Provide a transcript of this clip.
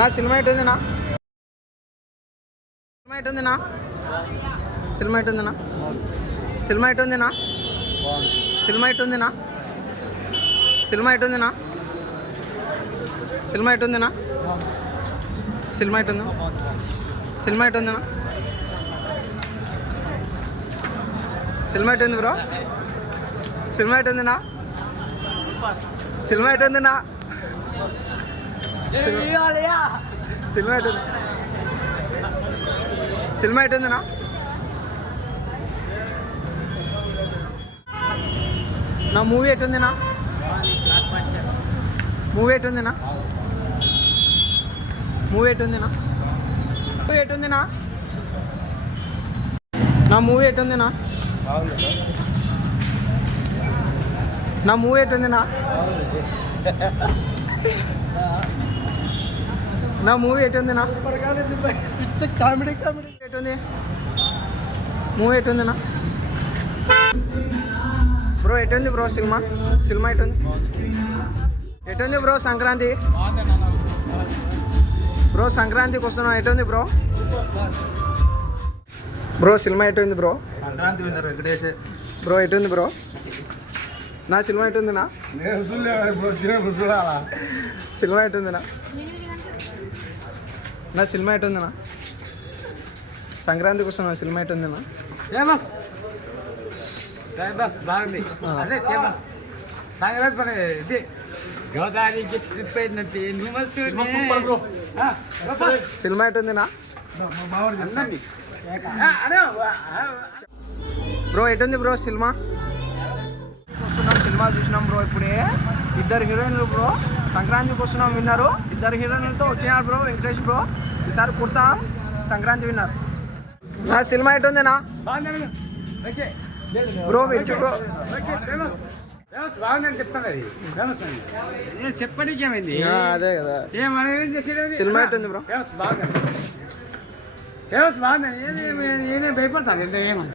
నా సినిమా ఎటుందినా సినిమా ఎటుందినా సినిమా ఎటుందినా సినిమా ఎటుందినా సినిమా ఎటుందినా సినిమా ఎటుందినా సినిమా ఎటుందినా సినిమా ఎటుందా సినిమా ఎటుందినా సినిమా ఎటుంది బ్రో సినిమా ఎటుందినా సినిమా ఎటుందినా సినిమా ఎటుంది సినిమా ఎటుందినా నా మూవీ ఎటుందినా మూవీ ఎటుందినా మూవీ ఎటుందినా మూవీ ఎటుందినా నా మూవీ ఎటుందినా నా మూవీ ఎటుందినా నా మూవీ ఎటుందినా కామెడీ కామెడీ ఎటుంది మూవీ ఎటుందినా బ్రో ఎటుంది బ్రో సినిమా సినిమా ఎటుంది ఎటుంది బ్రో సంక్రాంతి బ్రో సంక్రాంతికి వస్తున్నాం ఎటుంది బ్రో బ్రో సినిమా ఎటుంది బ్రో సంక్రాంతి విన్నారు వెంకటేష్ బ్రో ఎటుంది బ్రో నా సినిమా ఎటుందినా సినిమా ఎటుందినా నా సినిమా ఎటుందినా సంక్రాంతికి వస్తున్నాం సినిమా ఎటుందినా ఫేమస్ ఫేమస్ బాగుంది అదే ఫేమస్ సంక్రాంతి పని ఇది గోదావరికి ట్రిప్ అయినట్టు సూపర్ బ్రో సినిమా ఎటుందినా బ్రో ఎటుంది బ్రో సినిమా వస్తున్నాం సినిమా చూసినాం బ్రో ఇప్పుడే ఇద్దరు హీరోయిన్లు బ్రో సంక్రాంతికి వస్తున్నాం విన్నారు ఇద్దరు హీరోయిన్లతో వచ్చినారు బ్రో వెంకటేష్ బ్రో ఈసారి కుర్తా సంక్రాంతి విన్నారు నా సినిమా ఎటుందినా బ్రో విడిచి బ్రో ఫేమస్ బాగుందని చెప్తాను అది ఫేమస్ అండి చెప్పడానికి ఏమైంది అదే కదా ఏమనేది చేసేది సినిమా ఎటుంది బ్రో ఫేమస్ బాగుంది ఫేమస్ బాగుంది నేనే భయపడతాను ఎంత ఏమని